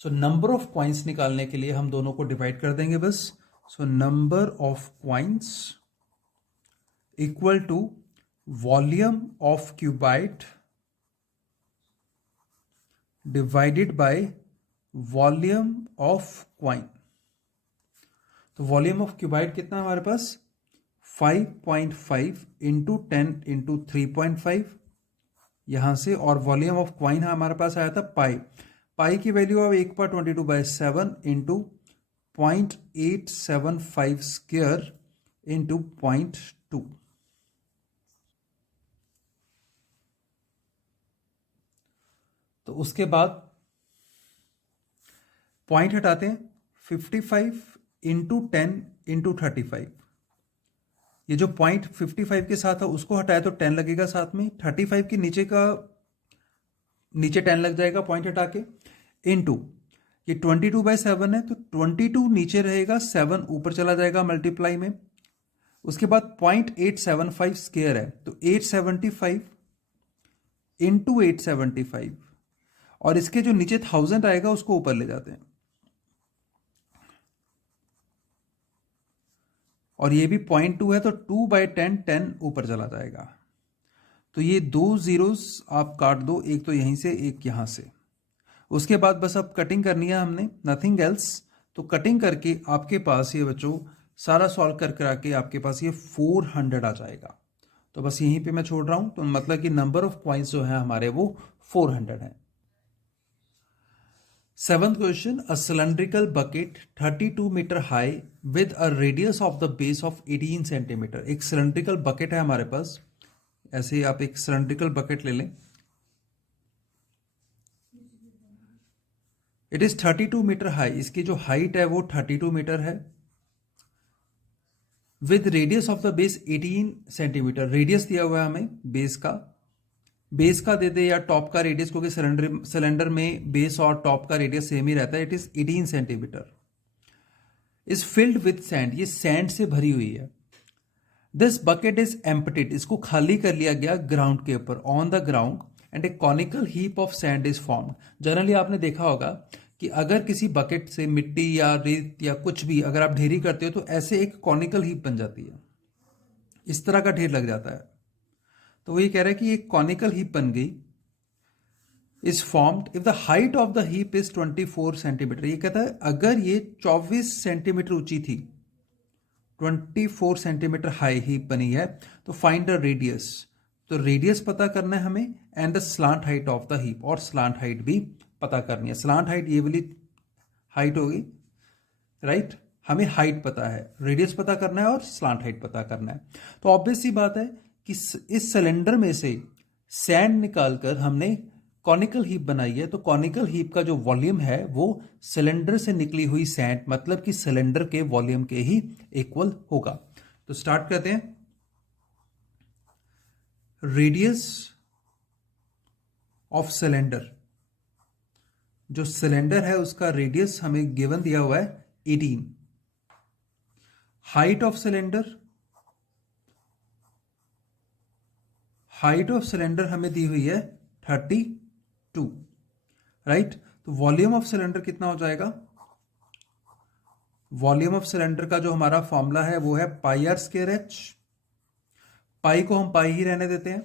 So number of coins निकालने के लिए हम दोनों को डिवाइड कर देंगे बस। So number of coins equal to volume of cuboid divided by volume of coin. तो वॉल्यूम ऑफ क्यूबाइट कितना हमारे पास 5.5 इंटू 10 इंटू 3.5 यहां से, और वॉल्यूम ऑफ क्वाइन हमारे पास आया था पाई, पाई की वैल्यू अब 1/22/7 इंटू 0.875 स्क्वायर इंटू 0.2। तो उसके बाद पॉइंट हटाते हैं, 55 इंटू 10 इंटू 35, ये जो पॉइंट 55 के साथ है उसको हटाया तो 10 लगेगा साथ में, 35 के नीचे 10 लग जाएगा पॉइंट हटा के, इंटू ये 22/7 है तो 22 नीचे रहेगा, 7 ऊपर चला जाएगा मल्टीप्लाई में। उसके बाद 0.875 स्क्वायर है तो 875 इंटू 875, और इसके जो नीचे 1000 आएगा उसको ऊपर ले जाते हैं, और ये भी 0.2 है तो 2/10 10 ऊपर चला जाएगा। तो ये 2 जीरोस आप काट दो, एक तो यहीं से एक यहां से। उसके बाद बस अब कटिंग करनी है हमने, नथिंग एल्स। तो कटिंग करके आपके पास ये बच्चों सारा सॉल्व कर कर आके आपके पास ये 400 आ जाएगा। तो बस यहीं पे मैं छोड़ रहा हूं, तो मतलब कि नंबर ऑफ पॉइंट्स जो है हमारे वो 400 है। 7th question, a cylindrical bucket 32 metre high with a radius of the base of 18 centimetre. एक सिलेंड्रिकल बकेट है हमारे पास, ऐसे ही आप एक सिलेंड्रिकल बकेट ले लें, इट इज 32 मीटर हाई, इसकी जो हाइट है वो 32 मीटर है, with radius of the base 18 centimetre, radius दिया हुआ है हमें बेस का दे दे या टॉप का रेडियस, क्योंकि सिलेंडर में बेस और टॉप का रेडियस सेम ही रहता है, it is 18 centimetre, is filled with sand, ये सैंड से भरी हुई है। दिस बकेट इज एम्प्टीड, इसको खाली कर लिया गया ग्राउंड के ऊपर, on the ground, and A conical heap of sand is formed. Generally आपने देखा होगा कि अगर किसी बकेट से मिट्टी या रेत या कुछ भी अगर आप ढेरी करते हो तो ऐसे एक कॉनिकल हीप बन जाती है, इस तरह का ढेर लग जाता है। तो वो ये कह रहा है कि एक कॉनिकल हीप बन गई, is formed if the height of the heap is 24 centimetre. ये कहता है अगर ये 24 सेंटीमीटर ऊंची थी, 24 सेंटीमीटर हाई हीप बनी है, तो फाइंड द रेडियस, तो रेडियस पता करना है हमें, and the slant height of the heap, और स्लांट हाइट भी पता करनी है। स्लांट हाइट ये वाली हाइट होगी, राइट, हमें हाइट पता है, रेडियस पता करना है और स्लांट हाइट पता करना है। तो ऑब्वियस सी बात है कि इस सिलेंडर में से सैंड निकालकर हमने कॉनिकल हीप बनाई है, तो कॉनिकल हीप का जो वॉल्यूम है वो सिलेंडर से निकली हुई सैंड, मतलब कि सिलेंडर के वॉल्यूम के ही इक्वल होगा। तो स्टार्ट करते हैं। रेडियस ऑफ सिलेंडर, जो सिलेंडर है उसका रेडियस हमें गिवन दिया हुआ है 18। Height of cylinder, height of cylinder हमें दी हुई है 32, राइट। तो वॉल्यूम ऑफ सिलेंडर कितना हो जाएगा, वॉल्यूम ऑफ सिलेंडर का जो हमारा फॉर्मूला है वो है पाई आर स्क्वायर एच, पाई को हम पाई ही रहने देते हैं,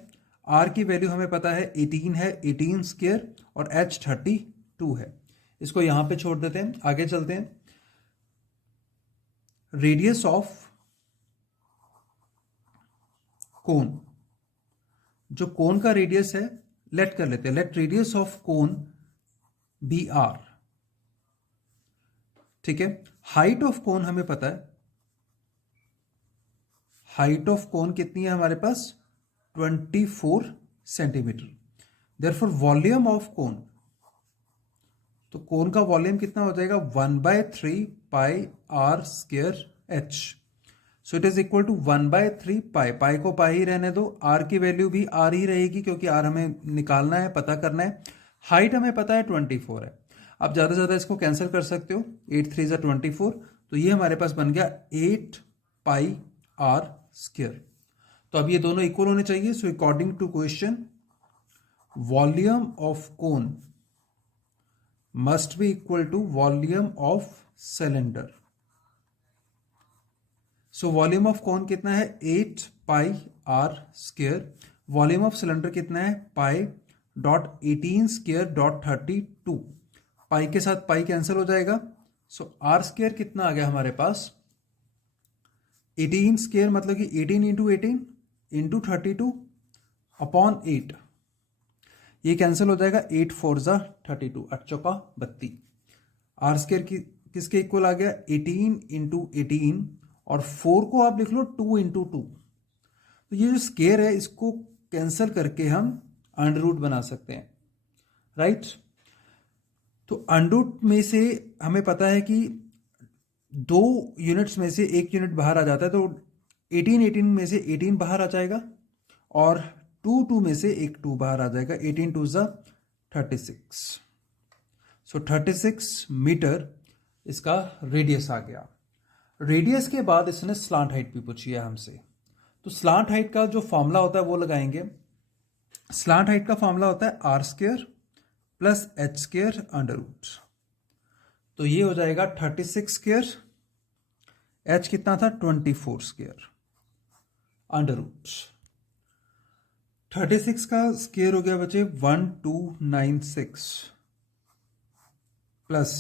आर की वैल्यू हमें पता है 18 है, 18 स्क्वायर, और एच 32 है। इसको यहां पे छोड़ देते हैं, आगे चलते हैं। रेडियस ऑफ कोन, जो कोन का रेडियस है लेट कर लेते हैं, let radius of cone be r, ठीक है। हाइट ऑफ कोन हमें पता है, हाइट ऑफ कोन कितनी है हमारे पास 24 centimetre. Therefore volume of cone, तो कोन का वॉल्यूम कितना हो जाएगा 1/3 pi R square H. So it is equal to 1/3 pi, pi को पाई ही रहने दो, आर की वैल्यू भी आर ही रहेगी क्योंकि आर हमें निकालना है, पता करना है। हाइट हमें पता है 24 है, आप ज्यादा से ज्यादा इसको कैंसिल कर सकते हो, 8 3 24, तो ये हमारे पास बन गया 8 पाई आर स्क्वायर। तो अब ये दोनों इक्वल होने चाहिए। So according to question volume of cone must be equal to volume of cylinder. So volume of cone कितना है 8 pi R square, volume of cylinder कितना है pi dot 18 square dot 32, pi के साथ पाई कैंसिल हो जाएगा। सो are square कितना आ गया हमारे पास 18 स्क्वायर, मतलब कि 18 इंटू 18 इंटू 32 अपॉन 8, ये कैंसिल हो जाएगा, 8 4 जा 32, 8 चौका 32। आर स्क्वायर की किसके इक्वल आ गया 18 इंटू 18, और 4 को आप लिख लो 2 इंटू 2। तो ये जो स्क्वायर है इसको कैंसिल करके हम अंडर रूट बना सकते हैं, राइट। तो अंडर रूट में से हमें पता है कि 2 यूनिट्स में से 1 यूनिट बाहर आ जाता है, तो 18 में से 18 बाहर आ जाएगा, और 2 में से एक 2 बाहर आ जाएगा, 18 2 जा 36। सो 36 मीटर इसका रेडियस आ गया। रेडियस के बाद इसने स्लांट हाइट भी पूछी है हमसे, तो स्लांट हाइट का जो फॉर्मूला होता है वो लगाएंगे। स्लांट हाइट का फॉर्मूला होता है r square plus h square under root, तो ये हो जाएगा 36 स्क्वायर, एच कितना था 24 स्क्वायर अंडर रूट। 36 का स्क्वायर हो गया बचे 1296 प्लस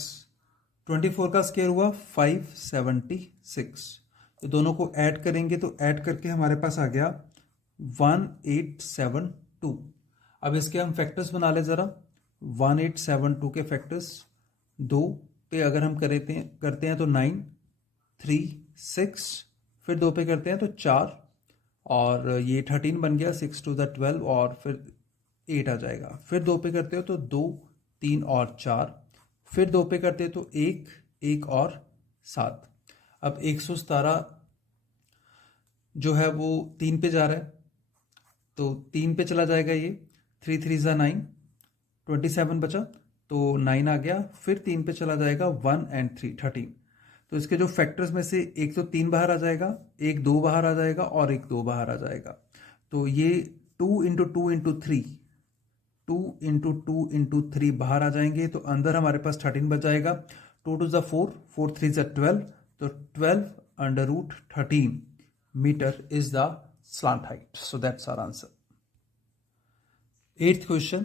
24 का स्क्वायर हुआ 576, तो दोनों को ऐड करेंगे तो ऐड करके हमारे पास आ गया 1872। अब इसके हम फैक्टर्स बना ले जरा, 1872 के फैक्टर्स 2 पे अगर हम करते हैं तो 9 3 6, फिर 2 पे करते हैं तो 4, और ये 13 बन गया, 6 2 12, और फिर 8 आ जाएगा। फिर 2 पे करते हो तो 2 3 और 4, फिर 2 पे करते हो तो 1 1 और 7। अब 117 जो है वो 3 पे जा रहा है, तो 3 पे चला जाएगा, ये 3 3 जा 9, 27 बचा, तो 9 आ गया, फिर 3 पे चला जाएगा 1 and 3 13। तो इसके जो फैक्टर्स में से एक तो 3 बाहर आ जाएगा, एक 2 बाहर आ जाएगा, और एक 2 बाहर आ जाएगा, तो ये 2 इंटू 2 इंटू 3, 2 इंटू 2 इंटू 3 बाहर आ जाएंगे, तो अंदर हमारे पास 13 बच जाएगा। 2 2 जा 4, 4 3 जा 12, तो 12 under root 13 metre is the slant height. So that's our answer. 8th question.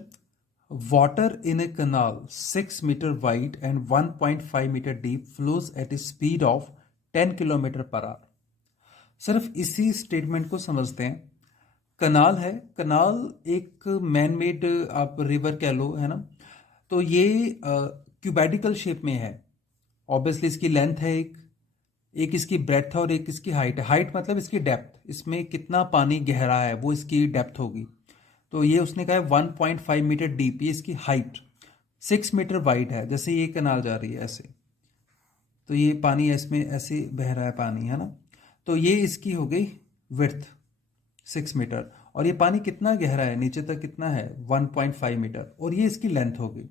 Water in a canal 6 meter wide and 1.5 meter deep flows at a speed of 10 kilometre per our. सिर्फ इसी स्टेटमेंट को समझते हैं। कनाल है, कनाल एक man made आप river कह लो, है ना। तो ये क्यूबेडिकल शेप में है। ऑब्वियसली इसकी लेंथ है, एक इसकी ब्रेथ है और एक इसकी हाइट है। हाइट मतलब इसकी डेप्थ, इसमें कितना पानी गहरा है वो इसकी डेप्थ होगी। तो ये उसने कहा है 1.5 मीटर डीप, ये इसकी हाइट। 6 मीटर वाइड है, जैसे ये कनाल जा रही है ऐसे, तो ये पानी इसमें ऐसे बह रहा है पानी, है ना। तो ये इसकी हो गई विड्थ 6 मीटर, और ये पानी कितना गहरा है, नीचे तक कितना है 1.5 मीटर, और ये इसकी लेंथ हो गई।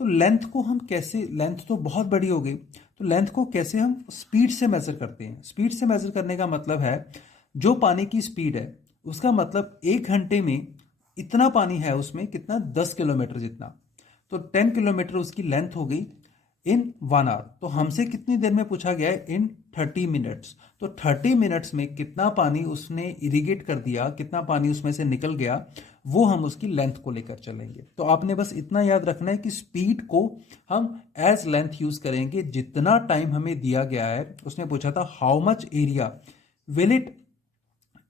तो लेंथ को हम कैसे, लेंथ तो बहुत बड़ी हो गई, तो लेंथ को कैसे हम स्पीड से मेजर करते हैं। स्पीड से मेजर करने का मतलब है जो पानी की स्पीड है उसका मतलब 1 घंटे में इतना पानी है उसमें, कितना 10 किलोमीटर जितना, तो 10 किलोमीटर उसकी लेंथ हो गई। इन 1 आवर। तो हमसे कितनी देर में पूछा गया है? इन 30 मिनट्स। तो 30 मिनट्स में कितना पानी उसने इरिगेट कर दिया, कितना पानी उसमें से निकल गया, वो हम उसकी लेंथ को लेकर चलेंगे। तो आपने बस इतना याद रखना है कि स्पीड को हम एज लेंथ यूज करेंगे। जितना टाइम हमें दिया गया है, उसने पूछा था how much area will it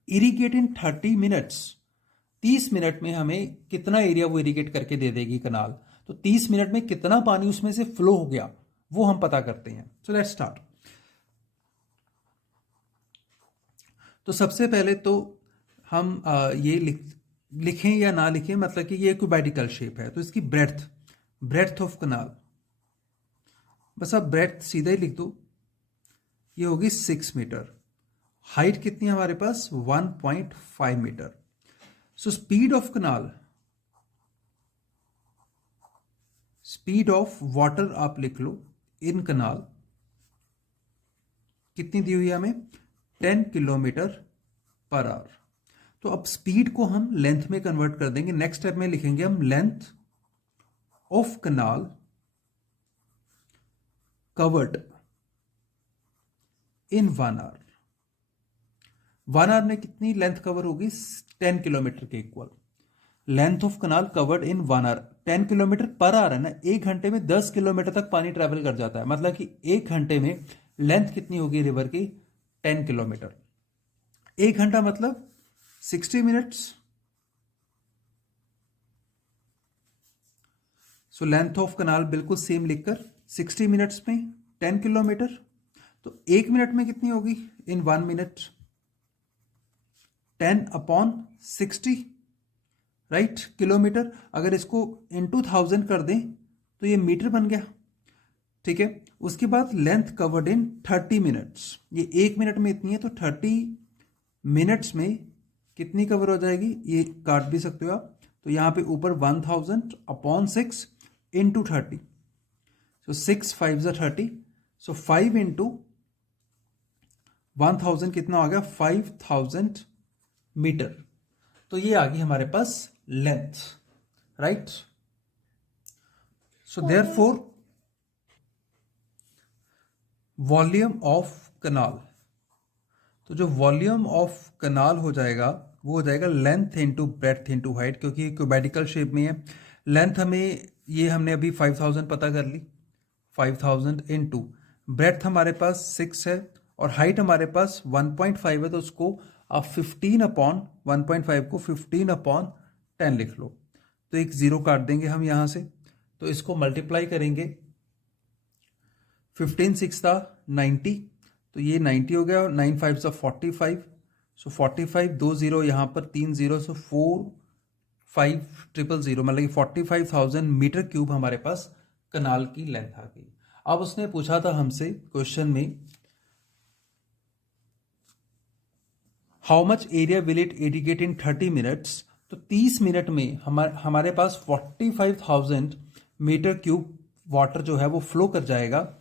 irrigate in 30 minutes. 30 minute में हमें कितना एरिया वो इरिगेट करके दे देगी कनाल। तो 30 मिनट में कितना पानी उसमें से फ्लो हो गया, वो हम पता करते हैं। So let's start. तो सबसे पहले तो हम ये लिखें या ना लिखें, मतलब कि ये क्यूबैडिकल शेप है, तो इसकी ब्रेथ ऑफ कनाल, बस आप ब्रेथ सीधा ही लिख दो, ये होगी 6 मीटर। हाइट कितनी है हमारे पास? 1.5 metre. So speed of canal, speed of water आप लिख लो इन कनाल, कितनी दी हुई है हमें? 10 किलोमीटर पर आवर। तो अब स्पीड को हम लेंथ में कन्वर्ट कर देंगे। नेक्स्ट स्टेप में लिखेंगे हम length of canal covered in 1 hour. 1 hour में कितनी लेंथ कवर होगी? 10 किलोमीटर के equal. Length of canal covered in 1 hour, 10 kilometre per hour है ना, 1 घंटे में 10 किलोमीटर तक पानी ट्रेवल कर जाता है। मतलब कि 1 घंटे में लेंथ कितनी होगी रिवर की? 10 किलोमीटर। 1 घंटा मतलब 60 मिनट्स। सो लेंथ ऑफ कनाल बिल्कुल सेम लिखकर 60 मिनट्स में 10 किलोमीटर। तो 1 मिनट में कितनी होगी? इन 1 मिनट 10/60, राइट, किलोमीटर। अगर इसको इंटू 1000 कर दें तो ये मीटर बन गया, ठीक है। उसके बाद लेंथ कवर्ड इन 30 मिनट्स, ये 1 मिनट में इतनी है, तो 30 मिनट्स में कितनी कवर हो जाएगी? ये काट भी सकते हो आप। तो यहां पे ऊपर 1000/6 इंटू 30, सो 6 5 30, सो 5 इंटू 1000 कितना आ गया? 5000 मीटर। तो ये आ गई हमारे पास length, right. So therefore volume of canal, तो जो वॉल्यूम ऑफ कनाल हो जाएगा वो हो जाएगा length into breadth into height, क्योंकि ये क्यूबैडिकल शेप में है। लेंथ हमें, ये हमने अभी 5000 पता कर ली, 5000 इंटू ब्रेथ हमारे पास 6 है और हाइट हमारे पास 1.5 है, तो उसको आप 15/1.5 को 15/10 लिख लो। तो एक जीरो काट देंगे हम यहां से, तो इसको मल्टीप्लाई करेंगे। 15 6 90, तो ये 90 हो गया, और 9 5 45, सो 45, 2 0 यहाँ पर 3 0, सो 4500, मतलब कि 45,000 मीटर क्यूब हमारे पास कनाल की लेंथ आ गई। अब उसने पूछा था हमसे क्वेश्चन में how much area will it irrigate in 30 minutes. तो 30 मिनट में हमारे पास 45,000 मीटर क्यूब वाटर जो है वो फ्लो कर जाएगा।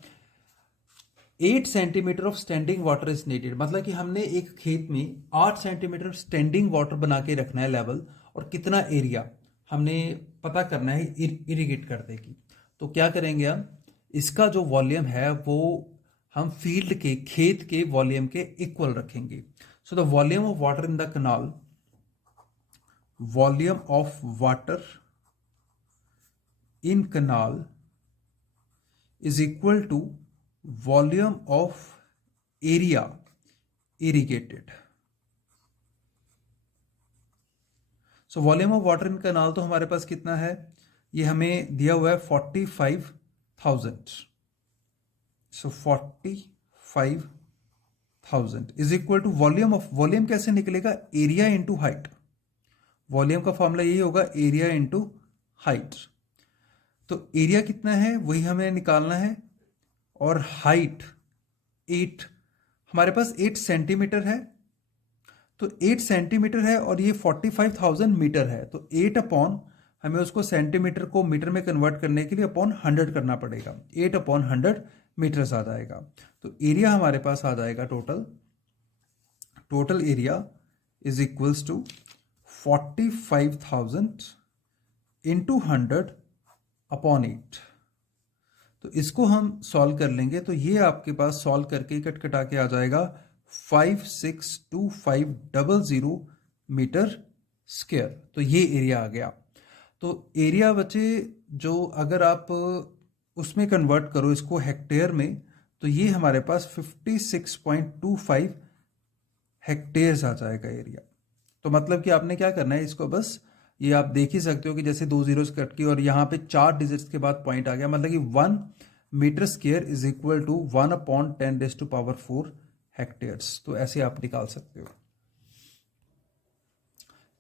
8 centimetre of standing water is needed, मतलब कि हमने एक खेत में 8 सेंटीमीटर स्टैंडिंग वाटर बना के रखना है लेवल, और कितना एरिया हमने पता करना है इरिगेट कर देगी। तो क्या करेंगे हम? इसका जो वॉल्यूम है वो हम फील्ड के, खेत के वॉल्यूम के इक्वल रखेंगे। So the volume of water in the canal, volume of water in canal is equal to volume of area irrigated। So volume of water in canal तो हमारे पास कितना है? ये हमें दिया हुआ है 45,000। So 45,000 is equal to volume of, volume कैसे निकलेगा? Area into height. वॉल्यूम का फॉर्मूला यही होगा, एरिया इंटू हाइट। तो एरिया कितना है वही हमें निकालना है, और हाइट 8, हमारे पास 8 सेंटीमीटर है, तो 8 सेंटीमीटर है और ये 45,000 मीटर है, तो 8 अपॉन, हमें उसको सेंटीमीटर को मीटर में कन्वर्ट करने के लिए अपॉन 100 करना पड़ेगा। 8/100 मीटर्स आ जाएगा। तो एरिया हमारे पास आ जाएगा total area is equals to 45,000 into 100/8। तो इसको हम सॉल्व कर लेंगे तो ये आपके पास सॉल्व करके कट कटा के आ जाएगा 562500 मीटर स्क्वायर। तो ये एरिया आ गया। तो एरिया बचे जो अगर आप उसमें कन्वर्ट करो इसको हेक्टेयर में, तो ये हमारे पास 56.25 हेक्टेयर्स आ जाएगा एरिया। तो मतलब कि आपने क्या करना है, इसको बस ये आप देख ही सकते हो कि जैसे 2 जीरोस कट की और यहाँ पे 4 डिजिट्स के बाद पॉइंट आ गया, मतलब कि 1 metre square is equal to 1/10⁴ hectares. तो ऐसे आप निकाल सकते हो।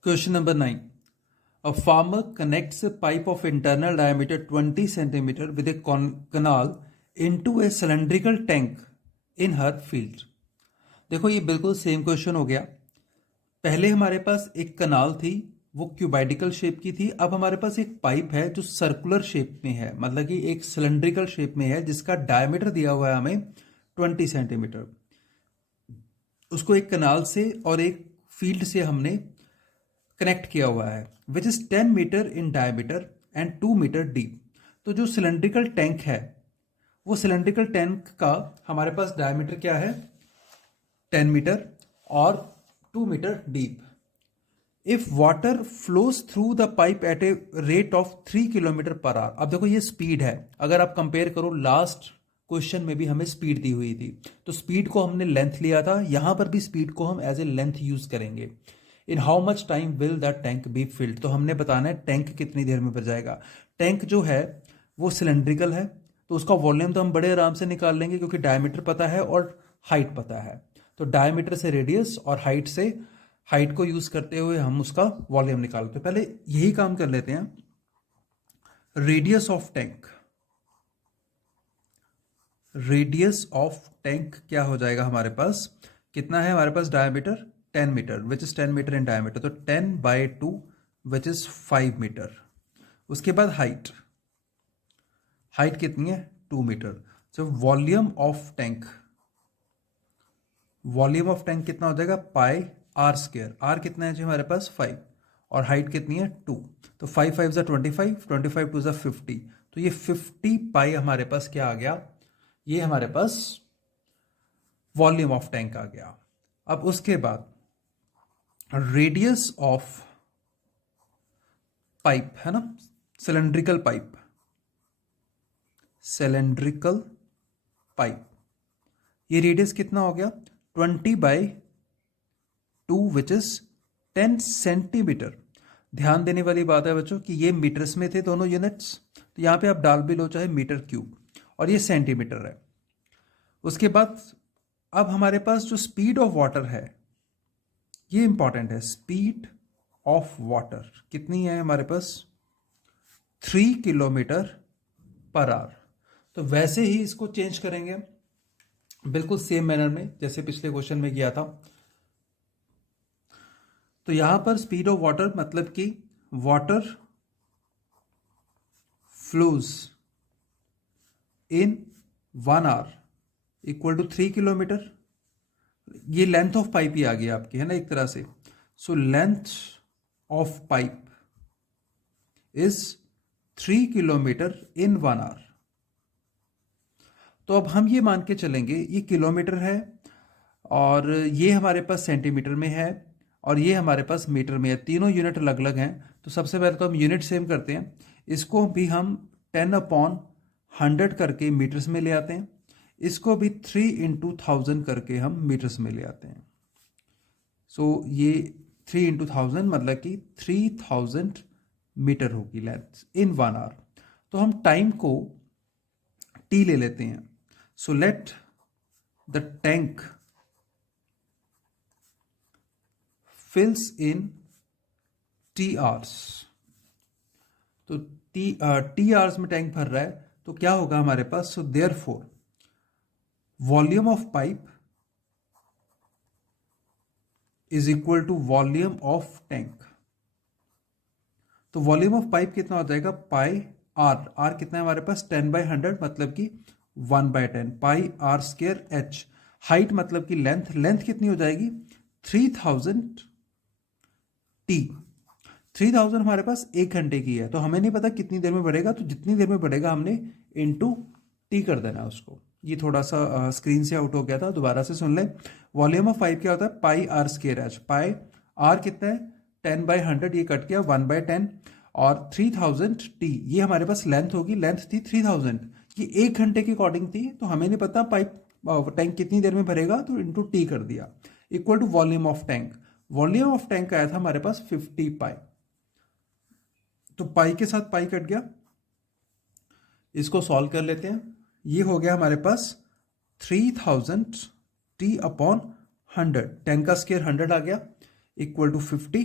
Question number 9, a farmer connects a pipe of internal diameter 20 centimeter with a canal into a cylindrical tank in her field। देखो ये बिल्कुल सेम क्वेश्चन हो गया। पहले हमारे पास एक कनाल थी, वो क्यूबाइडिकल शेप की थी। अब हमारे पास एक पाइप है जो सर्कुलर शेप में है, मतलब कि एक सिलेंड्रिकल शेप में है, जिसका डायमीटर दिया हुआ है हमें 20 सेंटीमीटर। उसको एक कनाल से और एक फील्ड से हमने कनेक्ट किया हुआ है, which is 10 metre in diameter and 2 metre deep. तो जो सिलेंड्रिकल टैंक है, वो सिलेंड्रिकल टैंक का हमारे पास डायमीटर क्या है, 10 मीटर और 2 metre deep. If water flows through the pipe at a rate of 3 kilometre per hour. अब देखो ये स्पीड है, अगर आप कंपेयर करो लास्ट क्वेश्चन में भी हमें स्पीड दी हुई थी, तो स्पीड को हमने लेंथ लिया था, यहां पर भी स्पीड को हम एज ए लेंथ यूज करेंगे। In how much time will that tank be filled, तो हमने बताना है टैंक कितनी देर में भर जाएगा। टैंक जो है वो सिलेंड्रिकल है, तो उसका वॉल्यूम तो हम बड़े आराम से निकाल लेंगे क्योंकि डायमीटर पता है और हाइट पता है। तो डायमीटर से रेडियस और हाइट से हाइट को यूज करते हुए हम उसका वॉल्यूम निकालते हैं। पहले यही काम कर लेते हैं। Radius of tank, radius of tank क्या हो जाएगा हमारे पास, कितना है हमारे पास diameter 10 metre, which is 10 metre in diameter, तो 10/2 विच इज 5 मीटर। उसके बाद हाइट, हाइट कितनी है 2 metre. So volume of tank, volume of tank कितना हो जाएगा पाई आर स्क्वायर। आर कितना है जी हमारे पास 5 और हाइट कितनी है 2, तो 5 5 ज़ा 25, 25 2 ज़ा 50, तो ये 50 पाई हमारे पास क्या आ गया, ये हमारे पास वॉल्यूम ऑफ टैंक आ गया। अब उसके बाद रेडियस ऑफ पाइप है ना, सिलेंड्रिकल पाइप, सिलेंड्रिकल पाइप, ये रेडियस कितना हो गया 20/2 विच इज 10 सेंटीमीटर। ध्यान देने वाली बात है बच्चों कि ये मीटर्स में थे दोनों यूनिट्स, तो यहां पे आप डाल भी लो चाहे मीटर क्यूब, और ये सेंटीमीटर है। उसके बाद अब हमारे पास जो स्पीड ऑफ वाटर है, ये इंपॉर्टेंट है, स्पीड ऑफ वाटर कितनी है हमारे पास 3 किलोमीटर पर आवर। तो वैसे ही इसको चेंज करेंगे बिल्कुल सेम मैनर में जैसे पिछले क्वेश्चन में किया था। तो यहां पर स्पीड ऑफ वाटर मतलब कि water flows in 1 hour equal to 3 kilometre. ये लेंथ ऑफ पाइप ही आ गई आपकी है ना एक तरह से। So length of pipe is 3 kilometre in 1 hour. तो अब हम ये मान के चलेंगे ये किलोमीटर है और ये हमारे पास सेंटीमीटर में है और ये हमारे पास मीटर में है, तीनों यूनिट अलग अलग हैं। तो सबसे पहले तो हम यूनिट सेम करते हैं, इसको भी हम 10/100 करके मीटर्स में ले आते हैं, इसको भी 3/1000 करके हम मीटर्स में ले आते हैं। सो ये 3/1000 मतलब कि 3000 मीटर होगी लेंथ इन 1 आवर। तो हम टाइम को टी ले लेते हैं। So let the tank fills in t hours। तो टी आवर्स में टैंक भर रहा है तो क्या होगा हमारे पास, so therefore volume of pipe is equal to volume of tank. तो वॉल्यूम ऑफ पाइप कितना हो जाएगा पाई आर, आर कितना है हमारे पास 10/100 मतलब कि 1/10 पाई आर स्क्वायर एच। हाइट मतलब कि लेंथ, लेंथ कितनी हो जाएगी 3000 टी। 3000 हमारे पास 1 घंटे की है, तो हमें नहीं पता कितनी देर में बढ़ेगा, तो जितनी देर में बढ़ेगा हमने इनटू टी कर देना है उसको। ये थोड़ा सा स्क्रीन से आउट हो गया था, दोबारा से सुन लें। वॉल्यूम ऑफ पाइप क्या होता है, pi R square H. Pi R कितना है, 10/100, ये कट गया 1/10, और 3000 टी, ये हमारे पास लेंथ होगी, लेंथ थी 3000, ये 1 घंटे के अकॉर्डिंग थी, तो हमें नहीं पता पाइप टैंक कितनी देर में भरेगा, तो इंटू टी कर दिया, equal to volume of tank. Volume of tank आया था हमारे पास 50 पाई, तो पाई के साथ पाई कट गया। इसको सॉल्व कर लेते हैं। ये हो गया हमारे पास 3000 टी अपॉन 100, 10 का स्केयर 100 आ गया, इक्वल टू 50।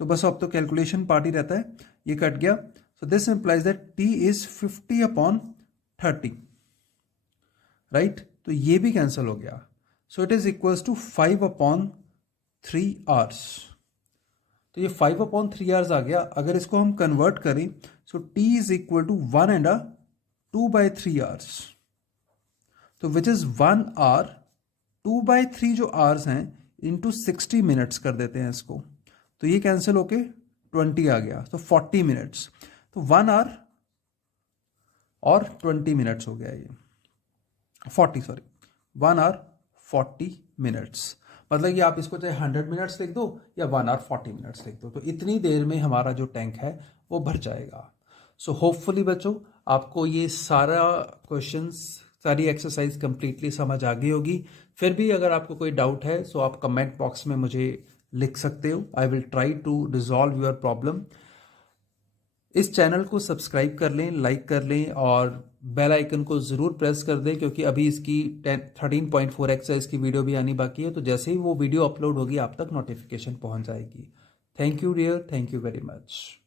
तो बस अब तो कैलकुलेशन पार्ट ही रहता है, ये कट गया। So this implies that t is 50 upon 30, right. तो ये भी कैंसिल हो गया। So it is equals to 5 upon 3 hours. तो ये 5 अपॉन 3 आवर्स आ गया। अगर इसको हम कन्वर्ट करें, so T is equal to 1/2/3 hours, तो विच इज 1 आवर, 2/3 जो आवर्स हैं इंटू 60 मिनट्स कर देते हैं इसको, तो ये कैंसिल होके 20 आ गया, तो 40 मिनट्स। तो 1 आवर और 20 मिनट्स हो गया, ये 1 आवर 40 मिनट्स। मतलब कि आप इसको चाहे 100 मिनट्स लिख दो या 1 आवर 40 मिनट्स लिख दो, तो इतनी देर में हमारा जो टैंक है वो भर जाएगा। सो होपफुली बच्चों आपको ये सारा क्वेश्चंस, सारी एक्सरसाइज कंप्लीटली समझ आ गई होगी। फिर भी अगर आपको कोई डाउट है सो आप कमेंट बॉक्स में मुझे लिख सकते हो। I will try to resolve your problem. इस चैनल को सब्सक्राइब कर लें, लाइक कर लें और बेल आइकन को ज़रूर प्रेस कर दें, क्योंकि अभी इसकी 13.4 एक्सरसाइज की वीडियो भी आनी बाकी है, तो जैसे ही वो वीडियो अपलोड होगी आप तक नोटिफिकेशन पहुंच जाएगी। Thank you dear, thank you very much.